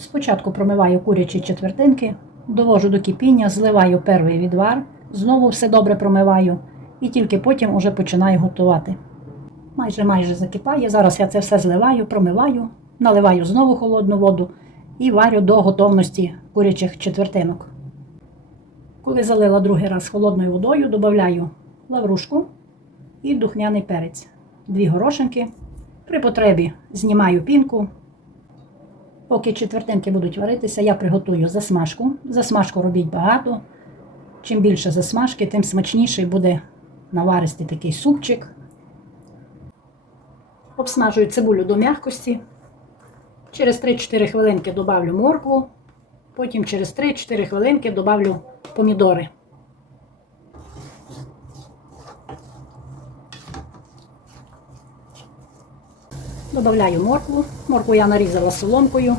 Спочатку промиваю курячі четвертинки, довожу до кипіння, зливаю перший відвар, знову все добре промиваю і тільки потім уже починаю готувати. Майже майже закипає. Зараз я це все зливаю, промиваю, наливаю знову холодну воду і варю до готовності курячих четвертинок. Коли залила другий раз холодною водою, додаю лаврушку і духмяний перець. Дві горошинки. При потребі знімаю пінку. Поки четвертинки будуть варитися, я приготую засмажку. Засмажку робіть багато. Чим більше засмажки, тим смачніший буде наваристий такий супчик. Обсмажую цибулю до м'якості. Через 3-4 хвилинки добавлю моркву. Потім через 3-4 хвилинки добавлю помідори. Добавляю моркву. Моркву я нарізала соломкою.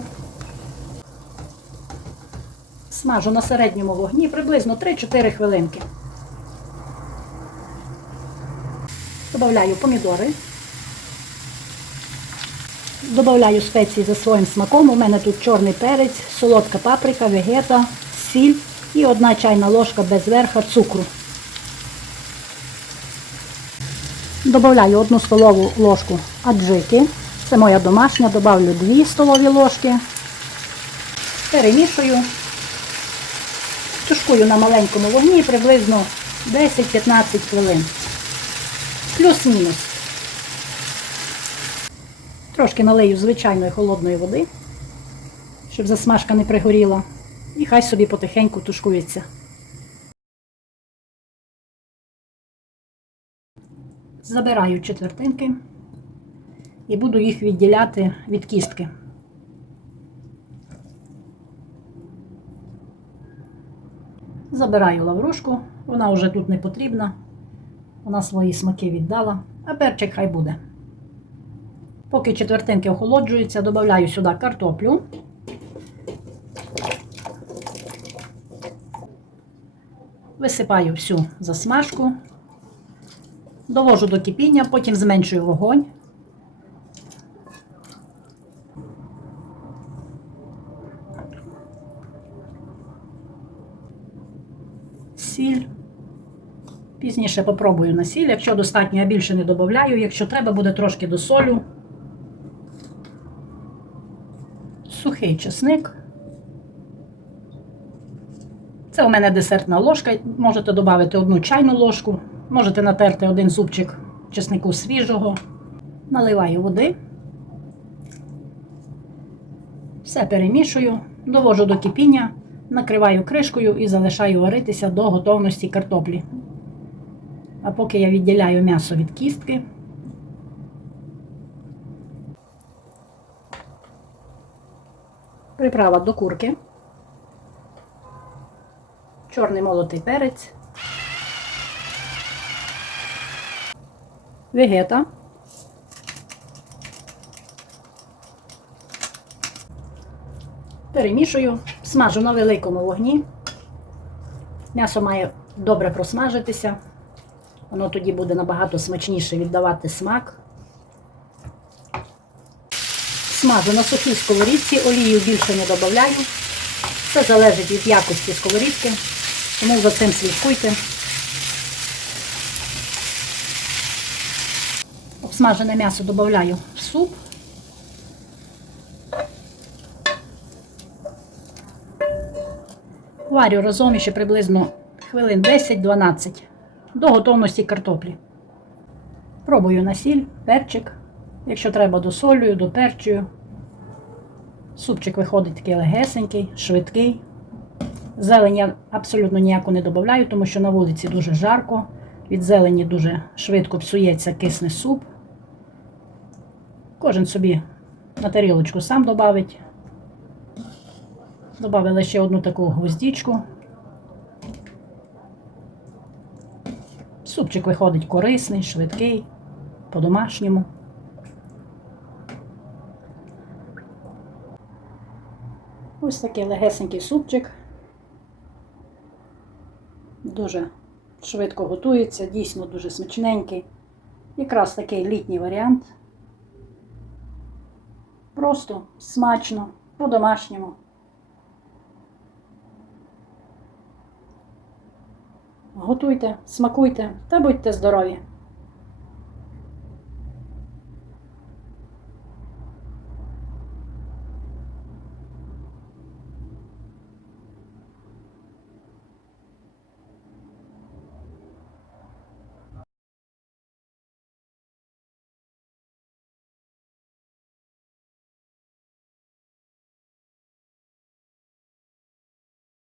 Смажу на середньому вогні приблизно 3-4 хвилинки. Добавляю помідори. Добавляю спеції за своїм смаком. У мене тут чорний перець, солодка паприка, вегета, сіль і одна чайна ложка без верха цукру. Добавляю одну столову ложку аджики. Це моя домашня, добавлю 2 столові ложки. Перемішую. Тушкую на маленькому вогні приблизно 10-15 хвилин. Плюс-мінус. Трошки налию звичайної холодної води, щоб засмажка не пригоріла. І хай собі потихеньку тушкується. Забираю четвертинки і буду їх відділяти від кістки. Забираю лаврушку, вона вже тут не потрібна. Вона свої смаки віддала, а перчик хай буде. Поки четвертинки охолоджуються, додаю сюди картоплю. Висипаю всю засмажку, довожу до кипіння, потім зменшую вогонь. Сіль. Пізніше попробую на сіль. Якщо достатньо, я більше не додаю. Якщо треба, буде трошки до солю. Сухий чесник. Це у мене десертна ложка. Можете додати одну чайну ложку, можете натерти один зубчик чеснику свіжого. Наливаю води. Все перемішую, довожу до кипіння, накриваю кришкою і залишаю варитися до готовності картоплі. А поки я відділяю м'ясо від кістки. Приправа до курки. Чорний молотий перець. Вегета. Перемішую, смажу на великому вогні. М'ясо має добре просмажитися. Воно тоді буде набагато смачніше віддавати смак. Смажу на сухій сковорідці, олію більше не додаю. Це залежить від якості сковорідки, тому за цим слідкуйте. Обсмажене м'ясо додаю в суп. Варю разом ще приблизно хвилин 10-12 до готовності картоплі. Пробую на сіль, перчик. Якщо треба, досолюю, доперчую. Супчик виходить такий легесенький, швидкий. Зелень я абсолютно ніяку не додаю, тому що на вулиці дуже жарко. Від зелені дуже швидко псується кисне суп. Кожен собі на тарілочку сам додавить. Добавили ще одну таку гвоздічку. Супчик виходить корисний, швидкий, по-домашньому. Ось такий легесенький супчик. Дуже швидко готується, дійсно дуже смачненький. Якраз такий літній варіант. Просто смачно, По-домашньому. Готуйте, смакуйте та будьте здорові!